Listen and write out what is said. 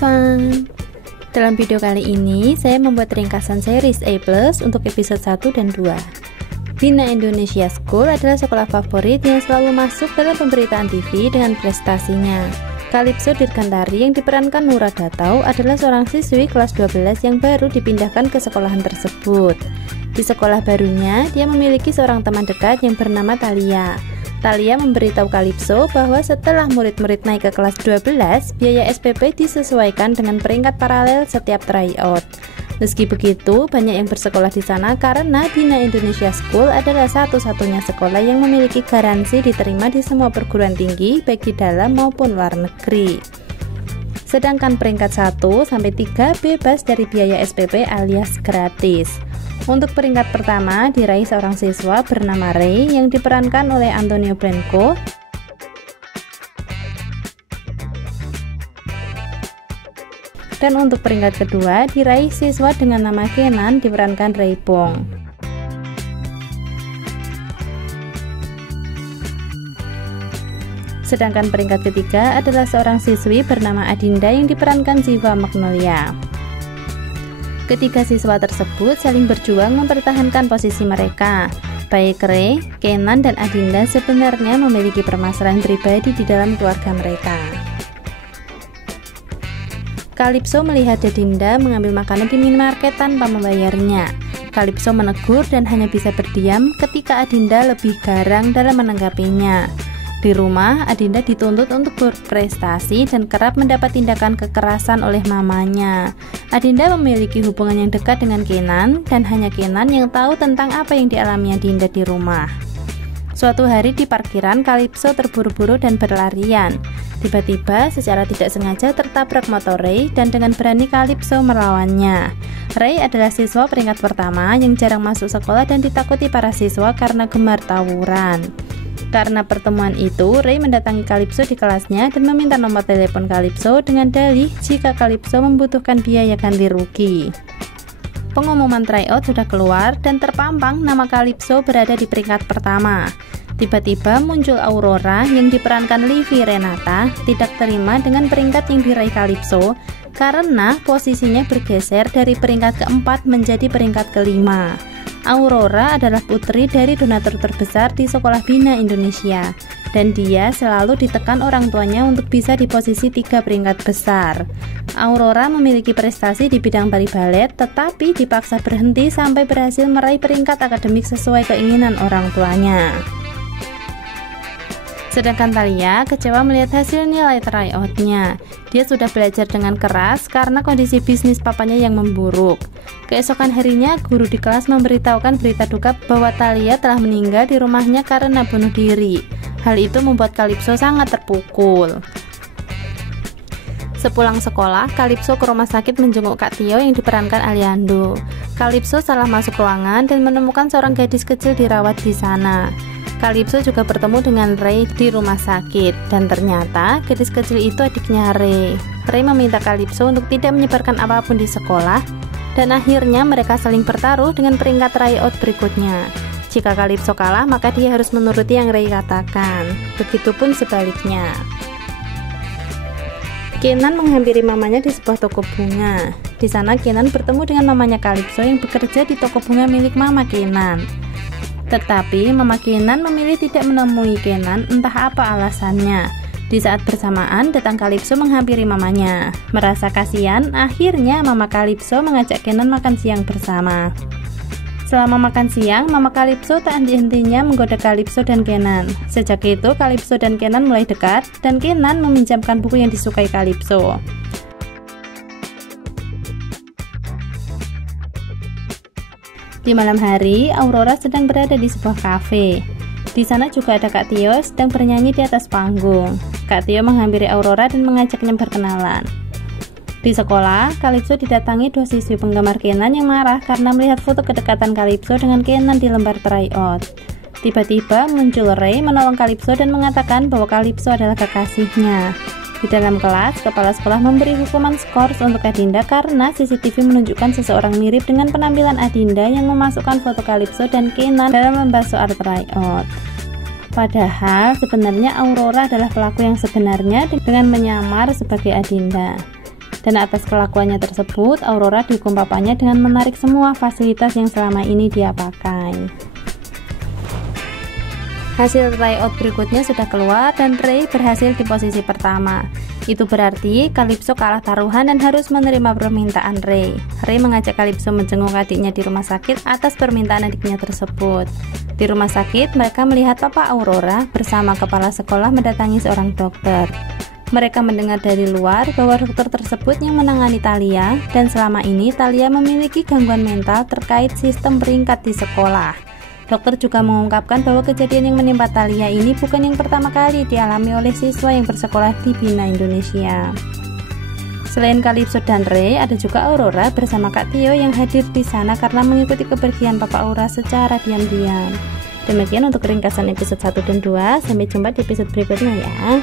siswa. Dalam video kali ini, saya membuat ringkasan series A+ untuk episode 1 dan 2. Bina Indonesia School adalah sekolah favorit yang selalu masuk dalam pemberitaan TV dengan prestasinya. Calypso Dirgantari yang diperankan Nura Datau adalah seorang siswi kelas 12 yang baru dipindahkan ke sekolahan tersebut. Di sekolah barunya, dia memiliki seorang teman dekat yang bernama Thalia. Thalia memberitahu Calypso bahwa setelah murid-murid naik ke kelas 12, biaya SPP disesuaikan dengan peringkat paralel setiap tryout. Meski begitu, banyak yang bersekolah di sana karena Bina Indonesia School adalah satu-satunya sekolah yang memiliki garansi diterima di semua perguruan tinggi, baik di dalam maupun luar negeri. Sedangkan peringkat 1-3 bebas dari biaya SPP alias gratis. Untuk peringkat pertama diraih seorang siswa bernama Ray yang diperankan oleh Antonio Blanco. Dan untuk peringkat kedua diraih siswa dengan nama Kenan diperankan Ray Pong. Sedangkan peringkat ketiga adalah seorang siswi bernama Adinda yang diperankan Ziva Magnolia. Ketiga siswa tersebut saling berjuang mempertahankan posisi mereka. Baik Ray, Kenan, dan Adinda sebenarnya memiliki permasalahan pribadi di dalam keluarga mereka. Calypso melihat Adinda mengambil makanan di minimarket tanpa membayarnya. Calypso menegur dan hanya bisa berdiam ketika Adinda lebih garang dalam menanggapinya. Di rumah, Adinda dituntut untuk berprestasi dan kerap mendapat tindakan kekerasan oleh mamanya. Adinda memiliki hubungan yang dekat dengan Kenan, dan hanya Kenan yang tahu tentang apa yang dialami Adinda di rumah. Suatu hari di parkiran, Calypso terburu-buru dan berlarian. Tiba-tiba, secara tidak sengaja tertabrak motor Ray, dan dengan berani Calypso melawannya. Ray adalah siswa peringkat pertama yang jarang masuk sekolah dan ditakuti para siswa karena gemar tawuran. Karena pertemuan itu, Ray mendatangi Calypso di kelasnya dan meminta nomor telepon Calypso dengan dalih jika Calypso membutuhkan biaya ganti rugi. Pengumuman tryout sudah keluar dan terpampang nama Calypso berada di peringkat pertama. Tiba-tiba muncul Aurora yang diperankan Livi Renata tidak terima dengan peringkat yang diraih Calypso karena posisinya bergeser dari peringkat keempat menjadi peringkat kelima. Aurora adalah putri dari donatur terbesar di sekolah Bina Indonesia, dan dia selalu ditekan orang tuanya untuk bisa di posisi 3 peringkat besar. Aurora memiliki prestasi di bidang tari balet, tetapi dipaksa berhenti sampai berhasil meraih peringkat akademik sesuai keinginan orang tuanya. Sedangkan Thalia kecewa melihat hasil nilai tryoutnya. Dia sudah belajar dengan keras karena kondisi bisnis papanya yang memburuk. Keesokan harinya, guru di kelas memberitahukan berita duka bahwa Thalia telah meninggal di rumahnya karena bunuh diri. Hal itu membuat Calypso sangat terpukul. Sepulang sekolah, Calypso ke rumah sakit menjenguk Kak Tio yang diperankan Aliando. Calypso salah masuk ruangan dan menemukan seorang gadis kecil dirawat di sana. Calypso juga bertemu dengan Ray di rumah sakit, dan ternyata gadis kecil itu adiknya Ray. Ray meminta Calypso untuk tidak menyebarkan apapun di sekolah, dan akhirnya mereka saling bertaruh dengan peringkat tryout berikutnya. Jika Calypso kalah, maka dia harus menuruti yang Ray katakan. Begitupun sebaliknya. Kenan menghampiri mamanya di sebuah toko bunga. Di sana Kenan bertemu dengan mamanya Calypso yang bekerja di toko bunga milik mama Kenan. Tetapi Mama Kenan memilih tidak menemui Kenan, entah apa alasannya. Di saat bersamaan datang Calypso menghampiri mamanya. Merasa kasihan, akhirnya Mama Calypso mengajak Kenan makan siang bersama. Selama makan siang, Mama Calypso tak henti-hentinya menggoda Calypso dan Kenan. Sejak itu Calypso dan Kenan mulai dekat, dan Kenan meminjamkan buku yang disukai Calypso. Di malam hari, Aurora sedang berada di sebuah kafe. Di sana juga ada Kak Tio sedang bernyanyi di atas panggung. Kak Tio menghampiri Aurora dan mengajaknya berkenalan. Di sekolah, Calypso didatangi 2 siswi penggemar Kenan yang marah karena melihat foto kedekatan Calypso dengan Kenan di lembar tryout. Tiba-tiba muncul Ray menolong Calypso dan mengatakan bahwa Calypso adalah kekasihnya. Di dalam kelas, kepala sekolah memberi hukuman skors untuk Adinda karena CCTV menunjukkan seseorang mirip dengan penampilan Adinda yang memasukkan foto Calypso dan Kenan dalam lomba soal tryout. Padahal sebenarnya Aurora adalah pelaku yang sebenarnya dengan menyamar sebagai Adinda. Dan atas kelakuannya tersebut, Aurora dihukum papanya dengan menarik semua fasilitas yang selama ini dia pakai. Hasil tryout berikutnya sudah keluar dan Ray berhasil di posisi pertama. Itu berarti Calypso kalah taruhan dan harus menerima permintaan Ray. Ray mengajak Calypso menjenguk adiknya di rumah sakit atas permintaan adiknya tersebut. Di rumah sakit, mereka melihat Papa Aurora bersama kepala sekolah mendatangi seorang dokter. Mereka mendengar dari luar bahwa dokter tersebut yang menangani Thalia, dan selama ini Thalia memiliki gangguan mental terkait sistem peringkat di sekolah. Dokter juga mengungkapkan bahwa kejadian yang menimpa Thalia ini bukan yang pertama kali dialami oleh siswa yang bersekolah di Bina Indonesia. Selain Calypso dan Ray, ada juga Aurora bersama Kak Tio yang hadir di sana karena mengikuti kepergian Papa Aurora secara diam-diam. Demikian untuk ringkasan episode 1 dan 2. Sampai jumpa di episode berikutnya ya.